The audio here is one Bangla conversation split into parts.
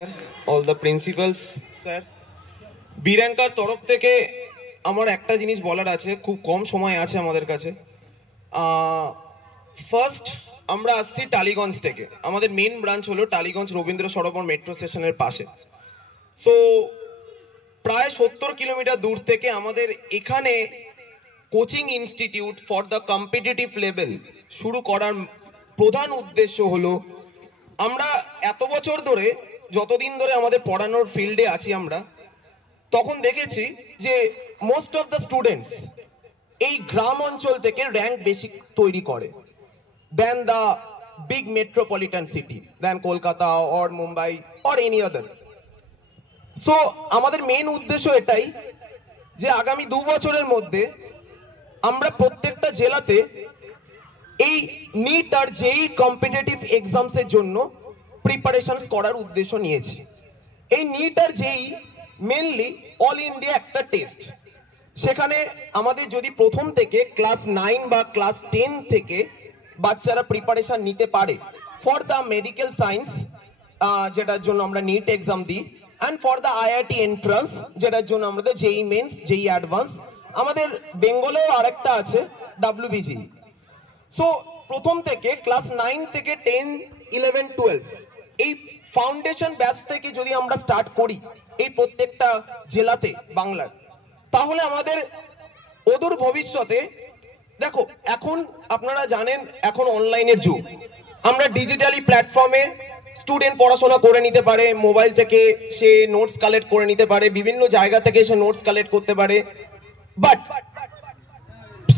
all the principals স্যার বীরাঙ্কার তরফ থেকে আমার একটা জিনিস বলার আছে, খুব কম সময় আছে আমাদের কাছে। ফার্স্ট আমরা আসছি টালিগঞ্জ থেকে, আমাদের মেন ব্রাঞ্চ হলো টালিগঞ্জ রবীন্দ্র সরোবর মেট্রো স্টেশনের পাশে। সো প্রায় 70 কিলোমিটার দূর থেকে আমাদের এখানে coaching institute for the competitive level শুরু করার প্রধান উদ্দেশ্য হলো, আমরা এত বছর ধরে যতদিন ধরে আমাদের পড়ানোর ফিল্ডে আছি আমরা, তখন দেখেছি যে মোস্ট অফ দ্য স্টুডেন্টস এই গ্রাম অঞ্চল থেকে র্যাঙ্ক বেশি তৈরি করে দেন the big metropolitan city, then Kolkata or Mumbai or any other. So আমাদের মেন উদ্দেশ্য এটাই যে আগামী 2 বছরের মধ্যে আমরা প্রত্যেকটা জেলাতে এই নিট আর জেই কম্পিটিটিভ এক্সামসের জন্য প্রিপারেশনস করার উদ্দেশ্য নিয়েছি। এই নিট আর জেই মেনলি অল ইন্ডিয়া একটা টেস্ট, সেখানে আমাদের যদি প্রথম থেকে ক্লাস 9 বা ক্লাস 10 থেকে বাচ্চারা প্রিপারেশন নিতে পারে ফর দ্য মেডিকেল সায়েন্স, যেটার জন্য আমরা নিট এক্সাম দিই, and for the IIT entrance, যেটার জন্য আমাদের জেই মেন্স, জেই অ্যাডভান্স, আমাদের বেঙ্গলেও আরেকটা আছে ডাব্লিউবিজি। সো প্রথম থেকে ক্লাস 9 থেকে 10, 11, 12 এই ফাউন্ডেশন ব্যাচ থেকে যদি আমরা স্টার্ট করি এই প্রত্যেকটা জেলাতে বাংলার, তাহলে আমাদের অদূর ভবিষ্যতে, দেখো এখন আপনারা জানেন এখন অনলাইনের যুগ, আমরা ডিজিটালি প্ল্যাটফর্মে স্টুডেন্ট পড়াশোনা করে নিতে পারে, মোবাইল থেকে সে নোটস কালেক্ট করে নিতে পারে, বিভিন্ন জায়গা থেকে সে নোটস কালেক্ট করতে পারে, বাট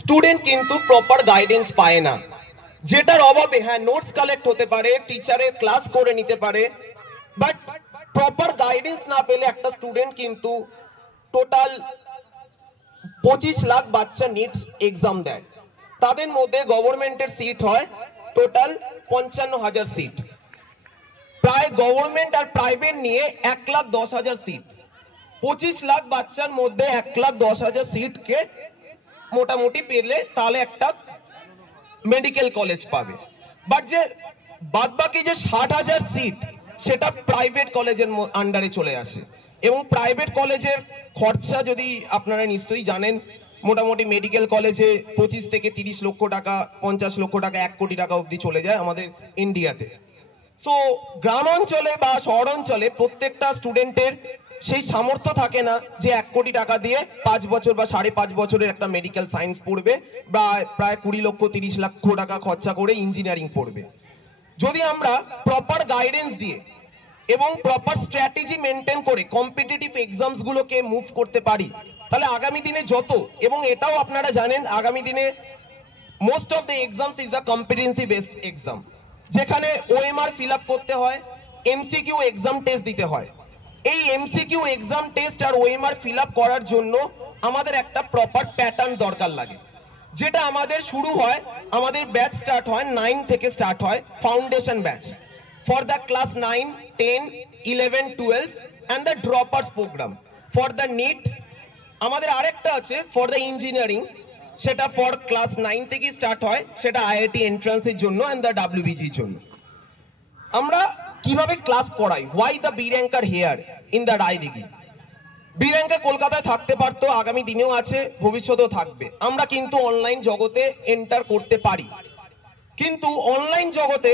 স্টুডেন্ট কিন্তু প্রপার গাইডেন্স পায় না, যেটার অভাবে হ্যাঁ নোটস কালেক্ট হতে পারে, টিচারের ক্লাস করে নিতে পারে, বাট প্রপার গাইডেন্স না পেলে একটা স্টুডেন্ট কিন্তু টোটাল 25 লাখ বাচ্চা নিট এক্সাম দেয়, তাদের মধ্যে গভর্নমেন্টের সিট হয় টোটাল 55,000 সিট, প্রায় গভর্নমেন্ট আর প্রাইভেট নিয়ে 1,10,000 সিট, 25 লাখ বাচ্চার মধ্যে 1,10,000 সিটকে মোটামুটি পেলে তাহলে একটা মেডিকেল কলেজ পাবে। বাট যে বাদ বাকি যে 60,000 সিট সেটা প্রাইভেট কলেজের আন্ডারে চলে আসে, এবং প্রাইভেট কলেজের খরচা যদি আপনারা নিশ্চয়ই জানেন, মোটামুটি মেডিকেল কলেজে 25 থেকে 30 লক্ষ টাকা, 50 লক্ষ টাকা, 1 কোটি টাকা অবধি চলে যায় আমাদের ইন্ডিয়াতে। সো গ্রাম অঞ্চলে বা শহর অঞ্চলে প্রত্যেকটা স্টুডেন্টের সেই সামর্থ্য থাকে না যে 1 কোটি টাকা দিয়ে 5 বছর বা 5.5 বছরের একটা মেডিকেল সায়েন্স পড়বে, বা প্রায় 20 লক্ষ 30 লক্ষ টাকা খরচা করে ইঞ্জিনিয়ারিং পড়বে। যদি আমরা প্রপার গাইডেন্স দিয়ে এবং প্রপার স্ট্র্যাটেজি মেনটেন করে কম্পিটিটিভ এক্সামস গুলোকে মুভ করতে পারি, তাহলে আগামী দিনে যত, এবং এটাও আপনারা জানেন আগামী দিনে most of the exams is the competency based exam, যেখানে ওএমআর ফিল আপ করতে হয়, এমসিকিউ এক্সাম টেস্ট দিতে হয়। এই এমসিকিউ এক্সাম টেস্ট আর ওএমআর ফিল আপ করার জন্য আমাদের একটা প্রপার প্যাটার্ন দরকার লাগে, যেটা আমাদের শুরু হয়, আমাদের ব্যাচ স্টার্ট হয় 9 থেকে স্টার্ট হয় foundation batch for the class 9, 10, 11, 12 and the droppers programme. For the NEET আমাদের আরেকটা আছে ফর দ্য ইঞ্জিনিয়ারিং, সেটা ফর ক্লাস 9 থেকে স্টার্ট হয়, সেটা আইআইটি এন্ট্রান্সের জন্য অ্যান্ড দ্য ডাব্লিউবিজির জন্য। আমরা কিভাবে ক্লাস করাই, why the B ranker here in the Raidighi. B ranker কলকাতায় থাকতে পারতো, আগামী দিনেও আছে, ভবিষ্যতেও থাকবে। আমরা কিন্তু অনলাইন জগতে এন্টার করতে পারি, কিন্তু অনলাইন জগতে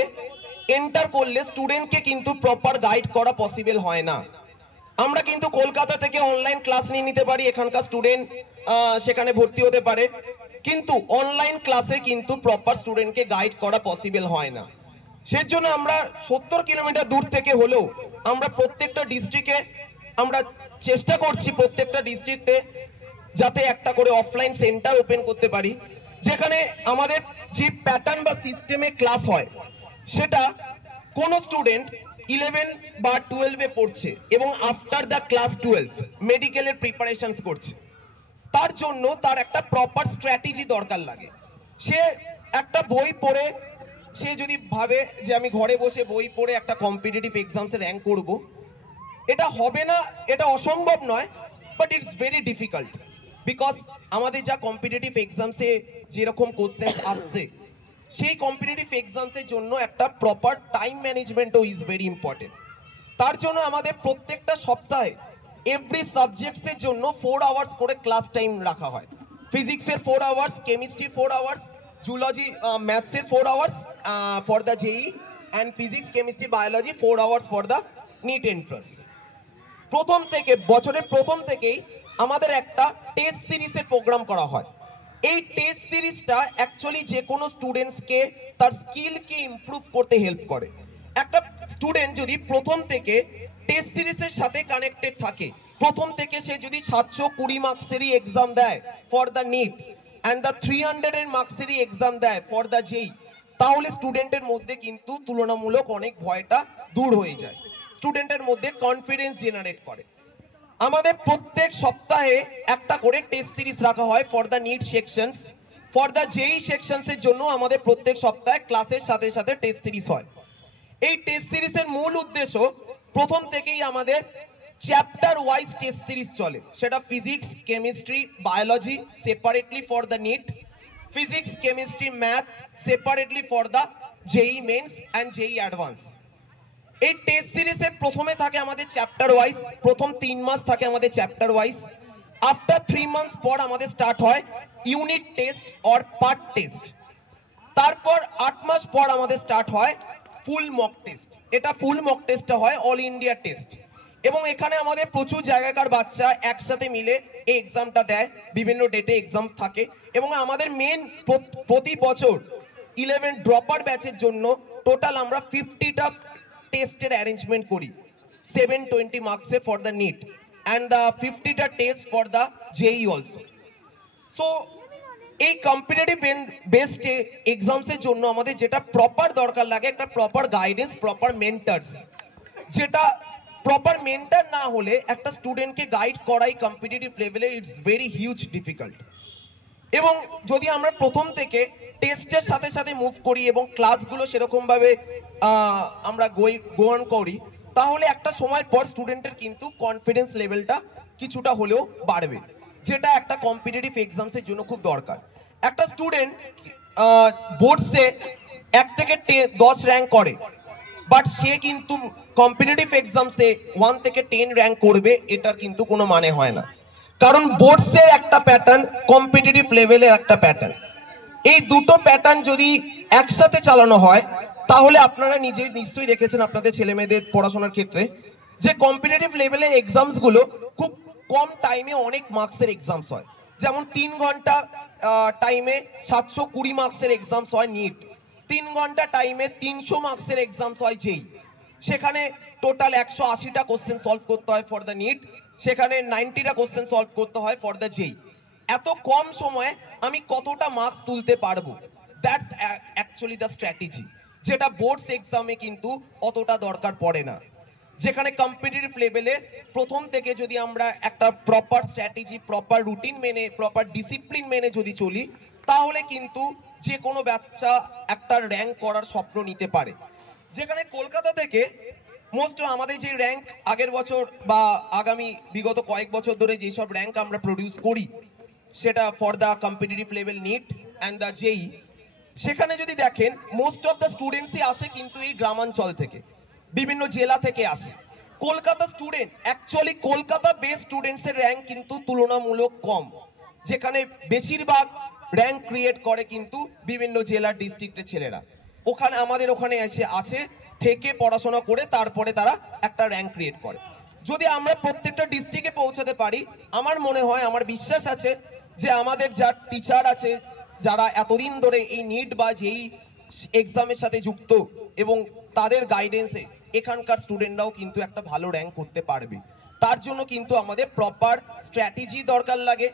এন্টার করলে স্টুডেন্টকে কিন্তু প্রপার গাইড করা পসিবল হয় না। আমরা কিন্তু কলকাতা থেকে অনলাইন ক্লাস নিয়ে নিতে পারি, এখানকার স্টুডেন্ট সেখানে ভর্তি হতে পারে, কিন্তু অনলাইন ক্লাসে কিন্তু প্রপার স্টুডেন্টকে গাইড করা পসিবল হয় না। সেজন্য আমরা 70 কিলোমিটার দূর থেকে হলেও আমরা প্রত্যেকটা ডিস্ট্রিক্টে আমরা চেষ্টা করছি, প্রত্যেকটা ডিস্ট্রিক্টে যাতে একটা করে অফলাইন সেন্টার ওপেন করতে পারি, যেখানে আমাদের যে প্যাটার্ন বা সিস্টেমে ক্লাস হয়, সেটা কোন স্টুডেন্ট 11 বা 12-এ পড়ছে এবং আফটার দ্য ক্লাস 12 মেডিকেলের প্রিপারেশনস করছে, তার জন্য তার একটা প্রপার স্ট্র্যাটেজি দরকার লাগে। সে একটা বই পড়ে সে যদি ভাবে যে আমি ঘরে বসে বই পড়ে একটা কম্পিটিটিভ এক্সামসে র্যাঙ্ক করব, এটা হবে না, এটা অসম্ভব নয়, but it's very difficult, because আমাদের যা কম্পিটিটিভ এক্সামসে যেরকম কোশ্চেন আসছে, সেই কম্পিটিটিভ এক্সামসের জন্য একটা প্রপার টাইম ম্যানেজমেন্টও ইজ ভেরি ইম্পর্টেন্ট। তার জন্য আমাদের প্রত্যেকটা সপ্তাহে এভরি সাবজেক্টসের জন্য 4 আওয়ার্স করে ক্লাস টাইম রাখা হয়। ফিজিক্সের 4 আওয়ার্স, কেমিস্ট্রি 4 আওয়ার্স, জুলজি ম্যাথসের 4 hours for the JEE, and physics, chemistry, biology 4 hours for the NEET entrance. বছরের প্রথম থেকেই আমাদের একটা টেস্ট সিরিজের প্রোগ্রাম করা হয়। এই টেস্ট সিরিজটা অ্যাকচুয়ালি যে কোনো স্টুডেন্টসকে তার স্কিলকে ইমপ্রুভ করতে হেল্প করে। একটা স্টুডেন্ট যদি প্রথম থেকে টেস্ট সিরিজের সাথে কানেক্টেড থাকে, প্রথম থেকে সে যদি 720 মার্কসেরই এক্সাম দেয় for the NEET and the 300 এর মার্কসেরই এক্সাম দেয় ফর দ্য জেই, তাহলে স্টুডেন্টের মধ্যে কিন্তু তুলনামূলক অনেক ভয়টা দূর হয়ে যায়, স্টুডেন্টের মধ্যে কনফিডেন্স জেনারেট করে। আমাদের প্রত্যেক সপ্তাহে একটা করে টেস্ট সিরিজ রাখা হয় for the NEET sections. For the JEE সেকশনসের জন্য আমাদের প্রত্যেক সপ্তাহে ক্লাসের সাথে সাথে টেস্ট সিরিজ হয়। এই টেস্ট সিরিজের মূল উদ্দেশ্য, প্রথম থেকেই আমাদের চ্যাপ্টার ওয়াইজ টেস্ট সিরিজ চলে, সেটা physics, chemistry, biology separately for the NEET, physics, chemistry, math separately for the JEE Mains and JEE Advance. এই টেস্ট সিরিজের প্রথমে থাকে আমাদের চ্যাপ্টার ওয়াইজ, প্রথম 3 মাস থাকে আমাদের চ্যাপ্টার ওয়াইজ। আফটার 3 মান্থস পর আমাদের স্টার্ট হয় unit test or part test. তারপর 8 মাস পর আমাদের স্টার্ট হয় ফুল মক টেস্ট। এটা ফুল মক টেস্টটা হয় অল ইন্ডিয়া টেস্ট, এবং এখানে আমাদের প্রচুর জায়গাকার বাচ্চা একসাথে মিলে এই এক্সামটা দেয়, বিভিন্ন ডেটে এক্সাম থাকে। এবং আমাদের মেন প্রতি বছর 11 ড্রপার ব্যাচের জন্য টোটাল আমরা 50টা টেস্টের অ্যারেঞ্জমেন্ট করি, 720 মার্কসে for the NEET and the 50টা test for the JEE also. So এই কম্পিটিটিভ বেসড এক্সামসের জন্য আমাদের যেটা প্রপার দরকার লাগে, একটা প্রপার গাইডেন্স, প্রপার মেন্টার্স। যেটা প্রপার মেন্টার না হলে একটা স্টুডেন্টকে গাইড করাই কম্পিটিটিভ লেভেলে ইটস ভেরি হিউজ ডিফিকাল্ট। এবং যদি আমরা প্রথম থেকে টেস্টের সাথে সাথে মুভ করি এবং ক্লাসগুলো সেরকমভাবে আমরা গো অন করি, তাহলে একটা সময় পর স্টুডেন্টের কিন্তু কনফিডেন্স লেভেলটা কিছুটা হলেও বাড়বে, যেটা একটা কম্পিটিটিভ এক্সামসের জন্য খুব দরকার। একটা স্টুডেন্ট বোর্ডসে 1 থেকে 10 র্যাঙ্ক করে, বাট সে কিন্তু কম্পিটিটিভ এক্সামসে 1 থেকে 10 র্যাঙ্ক করবে, এটার কিন্তু কোনো মানে হয় না। কারণ বোর্ডসের একটা প্যাটার্ন, কম্পিটিটিভ লেভেলের একটা প্যাটার্ন, এই দুটো প্যাটার্ন যদি একসাথে চালানো হয়, তাহলে আপনারা নিশ্চয়ই দেখেছেন আপনাদের ছেলে মেয়েদের পড়াশোনার ক্ষেত্রে যে কম্পিটিটিভ লেভেলের এক্সামস গুলো খুব কম টাইমে অনেক মার্কসের এক্সামস হয়। যেমন 3 ঘন্টা টাইমে 720 মার্কসের এক্সামস হয় নিট, 3 ঘন্টা টাইমে 300 মার্কসের এক্সামস হয় জেই। সেখানে টোটাল 180টা কোশ্চেন সলভ করতে হয় ফর দ্য নিট, সেখানে 90টা কোশ্চেন সলভ করতে হয় ফর দ্য জেই। এত কম সময়ে আমি কতটা মার্কস তুলতে পারবো, দ্যাটস অ্যাকচুয়ালি দ্য স্ট্র্যাটেজি, যেটা বোর্ডস এক্সামে কিন্তু অতটা দরকার পড়ে না। যেখানে কম্পিটিটিভ লেভেলে প্রথম থেকে যদি আমরা একটা প্রপার স্ট্র্যাটেজি, প্রপার রুটিন মেনে, প্রপার ডিসিপ্লিন মেনে যদি চলি, তাহলে কিন্তু যে কোনো বাচ্চা একটা র্যাঙ্ক করার স্বপ্ন নিতে পারে। যেখানে কলকাতা থেকে মোস্ট আমাদের যে র্যাঙ্ক আগের বছর বা আগামী বিগত কয়েক বছর ধরে যেসব র্যাঙ্ক আমরা প্রডিউস করি, সেটা for the competitive level NEET and the JEE, সেখানে যদি দেখেন মোস্ট অফ দ্য স্টুডেন্টসই আসে কিন্তু এই গ্রামাঞ্চল থেকে, বিভিন্ন জেলা থেকে আসে। Kolkata student, actually Kolkata base স্টুডেন্টসের র্যাঙ্ক কিন্তু তুলনামূলক কম, যেখানে বেশিরভাগ র্যাঙ্ক ক্রিয়েট করে কিন্তু বিভিন্ন জেলার ডিস্ট্রিক্টের ছেলেরা। আমাদের ওখানে এসে আসে থেকে পড়াশোনা করে তারপরে তারা একটা র্যাঙ্ক ক্রিয়েট করে। যদি আমরা প্রত্যেকটা ডিস্ট্রিক্টে পৌঁছাতে পারি, আমার মনে হয়, আমার বিশ্বাস আছে যে আমাদের যা টিচার আছে, যারা এতদিন ধরে এই নিট বা জেই এক্সামের সাথে যুক্ত, এবং তাদের গাইডেন্সে এখানকার স্টুডেন্টরাও কিন্তু একটা ভালো র্যাঙ্ক করতে পারবে। তার জন্য কিন্তু আমাদের প্রপার স্ট্র্যাটেজি দরকার লাগে,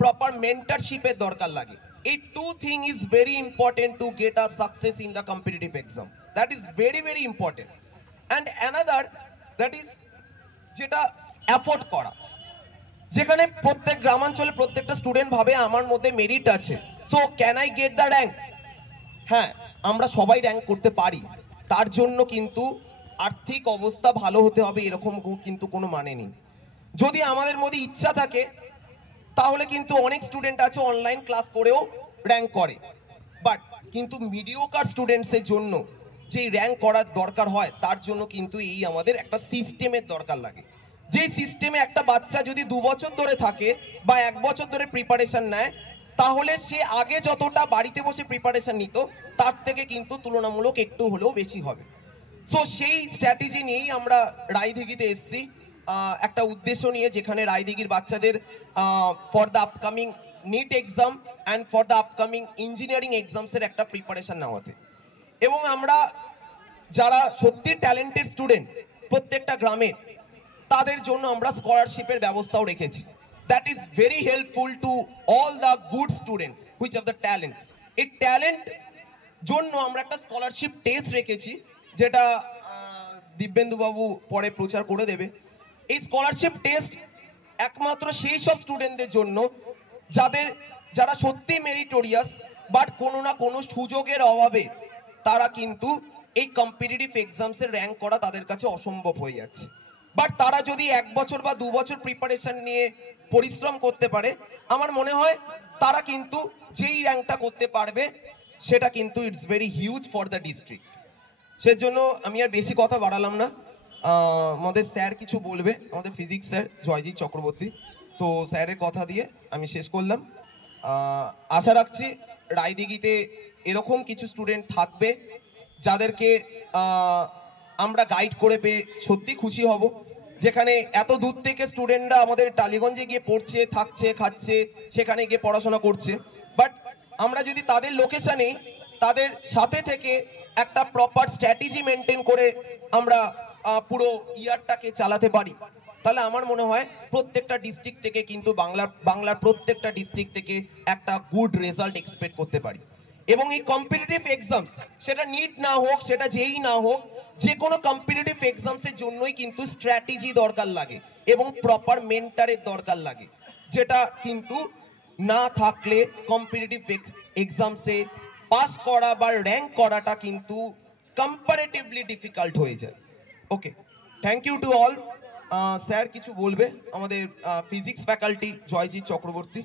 প্রপার মেন্টরশিপের দরকার লাগে। এই 2 thing is very important to get a success in the competitive exam. That is very very important. And another, that is যেটা এফোর্ট করা। যেখানে প্রত্যেক গ্রামাঞ্চলে প্রত্যেকটা স্টুডেন্ট ভাবে আমার মধ্যে মেরিট আছে, so can I get the rank. হ্যাঁ, আমরা সবাই র্যাঙ্ক করতে পারি, তার জন্য কিন্তু আর্থিক অবস্থা ভালো হতে হবে এরকম কিন্তু কোনো মানে নেই। যদি আমাদের মধ্যে ইচ্ছা থাকে, তাহলে কিন্তু অনেক স্টুডেন্ট আছে অনলাইন ক্লাস করেও র্যাঙ্ক করে, বাট কিন্তু মিডিওকার স্টুডেন্টসের জন্য যেই র্যাঙ্ক করার দরকার হয় তার জন্য কিন্তু এই আমাদের একটা সিস্টেমের দরকার লাগে। যে সিস্টেমে একটা বাচ্চা যদি 2 বছর ধরে থাকে বা 1 বছর ধরে প্রিপারেশন নেয়, তাহলে সে আগে যতটা বাড়িতে বসে প্রিপারেশন নিত তার থেকে কিন্তু তুলনামূলক একটু হলেও বেশি হবে। সো সেই স্ট্র্যাটেজি নিয়েই আমরা রায়দিঘিতে এসেছি, একটা উদ্দেশ্য নিয়ে, যেখানে রায়দিঘির বাচ্চাদের for the upcoming NEET exam and for the upcoming engineering এক্সামসের একটা প্রিপারেশন নেওয়াতে। এবং আমরা যারা সত্যি ট্যালেন্টেড স্টুডেন্ট প্রত্যেকটা গ্রামে, তাদের জন্য আমরা স্কলারশিপের ব্যবস্থাও রেখেছি। That is very helpful to all the good students which of the talent. এই ট্যালেন্ট জন্য আমরা একটা স্কলারশিপ টেস্ট রেখেছি, যেটা দিব্যেন্দুবাবু পরে প্রচার করে দেবে। এই স্কলারশিপ টেস্ট একমাত্র সেই সব স্টুডেন্টদের জন্য যারা সত্যি মেরিটোরিয়াস, বাট কোনো না কোনো সুযোগের অভাবে তারা কিন্তু এই কম্পিটিটিভ এক্সামসের র্যাঙ্ক করা তাদের কাছে অসম্ভব হয়ে যাচ্ছে। বাট তারা যদি 1 বছর বা 2 বছর প্রিপারেশন নিয়ে পরিশ্রম করতে পারে, আমার মনে হয় তারা কিন্তু যেই র্যাঙ্কটা করতে পারবে সেটা কিন্তু it's very huge for the district. সেজন্য আমি আর বেশি কথা বাড়ালাম না, আমাদের স্যার কিছু বলবে, আমাদের physics sir Joyjit Chakraborty. So স্যারের কথা দিয়ে আমি শেষ করলাম। আশা রাখছি রায়দিঘিতে এরকম কিছু স্টুডেন্ট থাকবে যাদেরকে আমরা গাইড করে পেয়ে সত্যি খুশি হব, যেখানে এত দূর থেকে স্টুডেন্টরা আমাদের টালিগঞ্জে গিয়ে পড়ছে, থাকছে, খাচ্ছে, সেখানে গিয়ে পড়াশোনা করছে। বাট আমরা যদি তাদের লোকেশনে তাদের সাথে থেকে একটা প্রপার স্ট্র্যাটেজি মেনটেন করে আমরা পুরো ইয়ারটাকে চালাতে পারি, তাহলে আমার মনে হয় প্রত্যেকটা ডিস্ট্রিক্ট থেকে কিন্তু বাংলার প্রত্যেকটা ডিস্ট্রিক্ট থেকে একটা গুড রেজাল্ট এক্সপেক্ট করতে পারি। এবং এই কম্পিটিটিভ এক্সামস, সেটা নিট না হোক, সেটা যেই না হোক, যে কোনো কম্পিটিটিভ এক্সামসের জন্যই কিন্তু স্ট্র্যাটেজি দরকার লাগে এবং প্রপার মেন্টারের দরকার লাগে, যেটা কিন্তু না থাকলে কম্পিটিটিভ এক্সামসে পাস করা বা র্যাঙ্ক করাটা কিন্তু কম্পারেটিভলি ডিফিকাল্ট হয়ে যায়। Okay, thank you to all. Sir কিছু বলবে, আমাদের ফিজিক্স ফ্যাকাল্টি জয়জিৎ চক্রবর্তী।